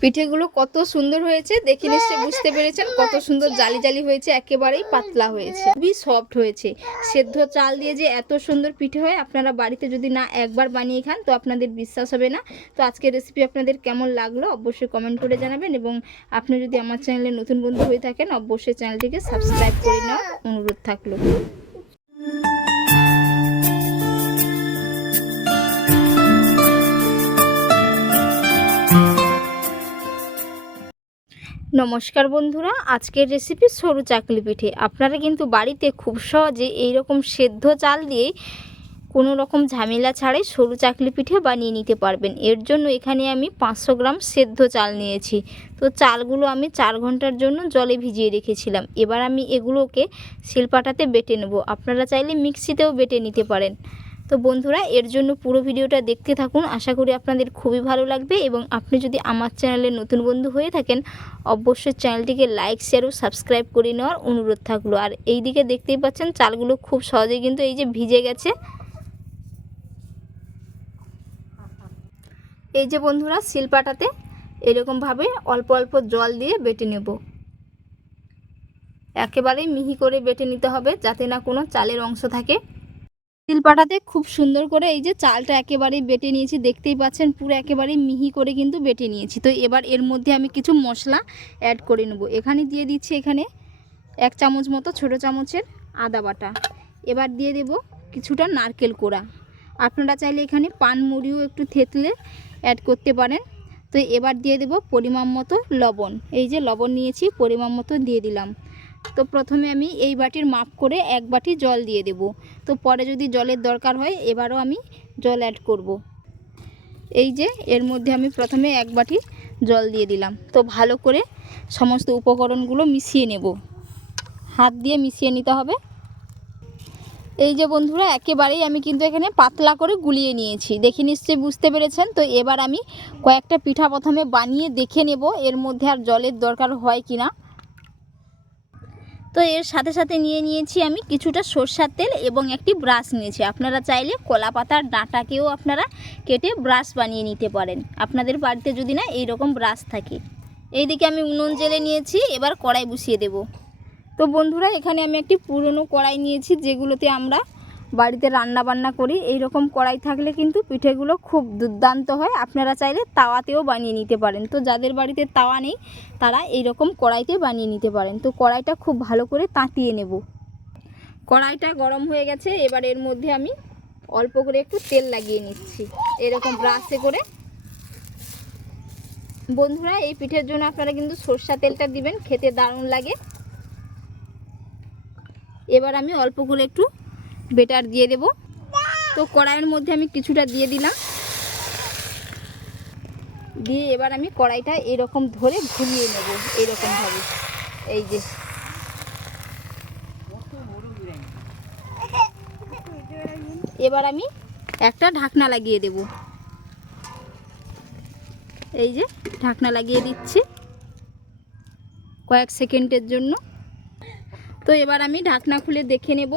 পিঠেগুলো কত সুন্দর হয়েছে দেখে নিশ্চয়ই বুঝতে পেরেছেন কত সুন্দর জালি জালি হয়েছে একেবারেই পাতলা হয়েছে। খুবই সফট হয়েছে। সেদ্ধ চাল দিয়ে যে এত সুন্দর পিঠে হয় আপনারা বাড়িতে যদি না একবার বানিয়ে খান তো আপনাদের বিশ্বাস হবে না। তো আজকের রেসিপি আপনাদের কেমন লাগল অবশ্যই কমেন্ট করে জানাবেন এবং আপনি যদি আমার চ্যানেলে নতুন বন্ধু হয়ে থাকেন অবশ্যই চ্যানেলটিকে সাবস্ক্রাইব করে নেওয়ার অনুরোধ থাকল। নমস্কার বন্ধুরা, আজকের রেসিপি সরু চাকলি পিঠে। আপনারা কিন্তু বাড়িতে খুব সহজে এই রকম সেদ্ধ চাল দিয়ে কোনো রকম ঝামেলা ছাড়াই সরু চাকলি পিঠে বানিয়ে নিতে পারবেন। এর জন্য এখানে আমি পাঁচশো গ্রাম সেদ্ধ চাল নিয়েছি। তো চালগুলো আমি চার ঘণ্টার জন্য জলে ভিজিয়ে রেখেছিলাম। এবার আমি এগুলোকে শিলপাটাতে বেটে নেব। আপনারা চাইলে মিক্সিতেও বেটে নিতে পারেন। তো বন্ধুরা, এর জন্য পুরো ভিডিওটা দেখতে থাকুন। আশা করি আপনাদের খুবই ভালো লাগবে এবং আপনি যদি আমার চ্যানেলে নতুন বন্ধু হয়ে থাকেন, অবশ্যই চ্যানেলটিকে লাইক শেয়ার ও সাবস্ক্রাইব করে নেওয়ার অনুরোধ থাকল। আর এই দিকে দেখতেই পাচ্ছেন, চালগুলো খুব সহজেই কিন্তু এই যে ভিজে গেছে। এই যে বন্ধুরা, শিলপাটাতে এরকমভাবে অল্প অল্প জল দিয়ে বেটে নেব। একেবারেই মিহি করে বেটে নিতে হবে, যাতে না কোনো চালের অংশ থাকে। শিলপাটাতে খুব সুন্দর করে এই যে চালটা একেবারেই বেটে নিয়েছি, দেখতেই পাচ্ছেন পুরো একেবারেই মিহি করে কিন্তু বেটে নিয়েছি। তো এবার এর মধ্যে আমি কিছু মশলা অ্যাড করে নেব। এখানে দিয়ে দিচ্ছি এখানে এক চামচ মতো ছোট চামচের আদা বাটা। এবার দিয়ে দেব কিছুটা নারকেল কোড়া। আপনারা চাইলে এখানে পান মুড়িও একটু থেতলে অ্যাড করতে পারেন। তো এবার দিয়ে দেব পরিমাণ মতো লবণ। এই যে লবণ নিয়েছি, পরিমাণ মতো দিয়ে দিলাম। তো প্রথমে আমি এই বাটির মাপ করে এক বাটি জল দিয়ে দেব। তো পরে যদি জলের দরকার হয়, এবারও আমি জল অ্যাড করব। এই যে, এর মধ্যে আমি প্রথমে এক বাটি জল দিয়ে দিলাম। তো ভালো করে সমস্ত উপকরণগুলো মিশিয়ে নেব। হাত দিয়ে মিশিয়ে নিতে হবে। এই যে বন্ধুরা, একেবারেই আমি কিন্তু এখানে পাতলা করে গুলিয়ে নিয়েছি। দেখে নিশ্চয়ই বুঝতে পেরেছেন? তো এবার আমি কয়েকটা পিঠা প্রথমে বানিয়ে দেখে নেব, এর মধ্যে আর জলের দরকার হয় কি না তো এর সাথে সাথে নিয়ে নিয়েছি আমি কিছুটা সর্ষার তেল এবং একটি ব্রাশ নিয়েছি। আপনারা চাইলে কলা পাতার ডাঁটাকেও আপনারা কেটে ব্রাশ বানিয়ে নিতে পারেন। আপনাদের বাড়িতে যদি না এই রকম ব্রাশ থাকে। এইদিকে আমি উনুন জেলে নিয়েছি, এবার কড়াই বসিয়ে দেব। তো বন্ধুরা, এখানে আমি একটি পুরনো কড়াই নিয়েছি, যেগুলোতে আমরা বাড়িতে রান্না বান্না করি এই রকম কড়াই থাকলে কিন্তু পিঠেগুলো খুব দুর্দান্ত হয়। আপনারা চাইলে তাওয়াতেও বানিয়ে নিতে পারেন। তো যাদের বাড়িতে তাওয়া নেই, তারা এই রকম কড়াইতে বানিয়ে নিতে পারেন। তো কড়াইটা খুব ভালো করে তাঁতিয়ে নেব। কড়াইটা গরম হয়ে গেছে, এবার এর মধ্যে আমি অল্প করে একটু তেল লাগিয়ে নিচ্ছি। এরকম ব্রাশে করে। বন্ধুরা, এই পিঠের জন্য আপনারা কিন্তু সর্ষা তেলটা দিবেন, খেতে দারুণ লাগে। এবার আমি অল্প করে একটু বেটার দিয়ে দেব। তো কড়াইয়ের মধ্যে আমি কিছুটা দিয়ে দিলাম। দিয়ে এবার আমি কড়াইটা এরকম ধরে ঘুরিয়ে নেব এরকমভাবে এই যে। এবার আমি একটা ঢাকনা লাগিয়ে দেব। এই যে, ঢাকনা লাগিয়ে দিচ্ছি কয়েক সেকেন্ডের জন্য। তো এবার আমি ঢাকনা খুলে দেখে নেব।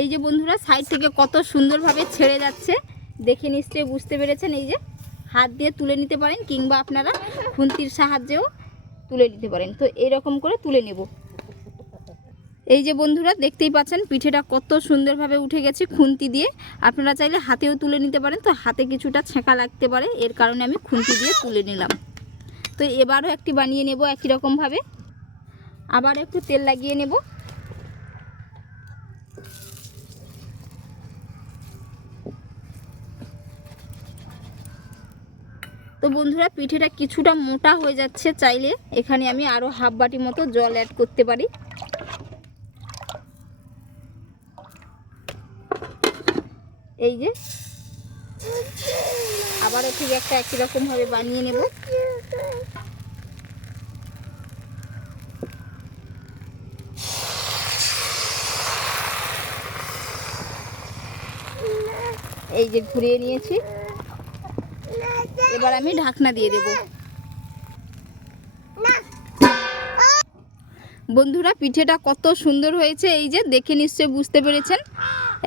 এই যে বন্ধুরা সাইড থেকে কত সুন্দরভাবে ছেড়ে যাচ্ছে। দেখে নিশ্চয়ই বুঝতে পেরেছেন, এই যে হাত দিয়ে তুলে নিতে পারেন কিংবা আপনারা খুন্তির সাহায্যেও তুলে নিতে পারেন। তো এরকম করে তুলে নেব। এই যে বন্ধুরা, দেখতেই পাচ্ছেন, পিঠেটা কত সুন্দরভাবে উঠে গেছে খুন্তি দিয়ে। আপনারা চাইলে হাতেও তুলে নিতে পারেন। তো হাতে কিছুটা ছেঁকা লাগতে পারে, এর কারণে আমি খুন্তি দিয়ে তুলে নিলাম। তো এবারও একটি বানিয়ে নেব একই রকমভাবে। আবার একটু তেল লাগিয়ে নেব। তো বন্ধুরা, পিঠেটা কিছুটা মোটা হয়ে যাচ্ছে, চাইলে এখানে আমি আরও হাফ বাটি মতো জল অ্যাড করতে পারি। এই যে, আবারও ঠিক একটা একই রকমভাবে বানিয়ে নেব। এই যে ঘুরিয়ে নিয়েছি। এবার আমি ঢাকনা দিয়ে দেব। বন্ধুরা, পিঠেটা কত সুন্দর হয়েছে। এই যে, দেখে নিশ্চয়ই বুঝতে পেরেছেন।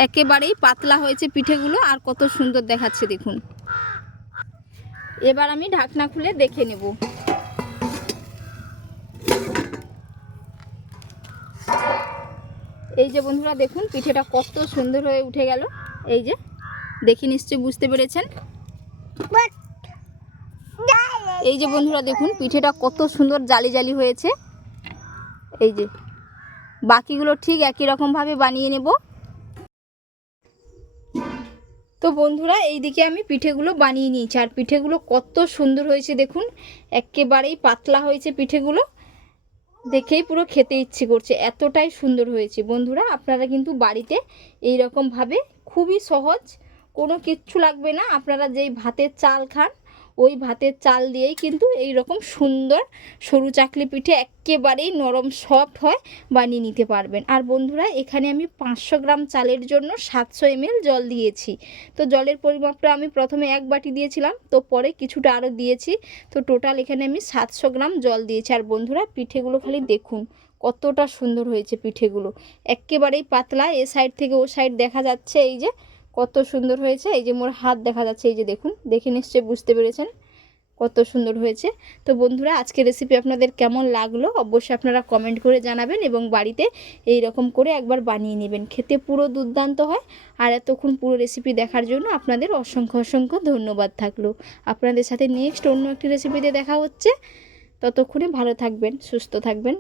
একেবারেই পাতলা হয়েছে পিঠেগুলো, আর কত সুন্দর দেখাচ্ছে, দেখুন। এবার আমি ঢাকনা খুলে দেখে নেব। এই যে, বন্ধুরা, দেখুন, পিঠেটা কত সুন্দর হয়ে উঠে গেল। এই যে, দেখে নিশ্চয়ই বুঝতে পেরেছেন। এই যে বন্ধুরা দেখুন, পিঠেটা কত সুন্দর জালি জালি হয়েছে। এই যে, বাকিগুলো ঠিক একই রকমভাবে বানিয়ে নেব। তো বন্ধুরা, এইদিকে আমি পিঠেগুলো বানিয়ে নিয়েছি। আর পিঠেগুলো কত সুন্দর হয়েছে দেখুন, একেবারেই পাতলা হয়েছে পিঠেগুলো। দেখেই পুরো খেতে ইচ্ছে করছে, এতটাই সুন্দর হয়েছে। বন্ধুরা, আপনারা কিন্তু বাড়িতে এই রকমভাবে খুবই সহজ কোনো কিচ্ছু লাগবে না। আপনারা যেই ভাতের চাল খান, ওই ভাতের চাল দিয়েই কিন্তু এই রকম সুন্দর সরু চাকলি পিঠে একেবারেই নরম সফট হয় বানিয়ে নিতে পারবেন। আর বন্ধুরা, এখানে আমি পাঁচশো গ্রাম চালের জন্য সাতশো এমএল জল দিয়েছি। তো জলের পরিমাপটা আমি প্রথমে এক বাটি দিয়েছিলাম, তো পরে কিছুটা আরও দিয়েছি। তো টোটাল এখানে আমি সাতশো গ্রাম জল দিয়েছি। আর বন্ধুরা, পিঠেগুলো খালি দেখুন, কতটা সুন্দর হয়েছে পিঠেগুলো। একেবারেই পাতলা, এ সাইড থেকে ও সাইড দেখা যাচ্ছে এই যে কত সুন্দর হয়েছে। এই যে মোর হাত দেখা যাচ্ছে, এই যে দেখুন, দেখে নিশ্চয়ই বুঝতে পেরেছেন কত সুন্দর হয়েছে। তো বন্ধুরা, আজকের রেসিপি আপনাদের কেমন লাগল অবশ্যই আপনারা কমেন্ট করে জানাবেন এবং বাড়িতে এই রকম করে একবার বানিয়ে নেবেন। খেতে পুরো দুর্দান্ত হয় আর এতক্ষণ পুরো রেসিপি দেখার জন্য আপনাদের অসংখ্য অসংখ্য ধন্যবাদ থাকল। আপনাদের সাথে নেক্সট অন্য একটি রেসিপিতে দেখা হচ্ছে। ততক্ষণে ভালো থাকবেন, সুস্থ থাকবেন।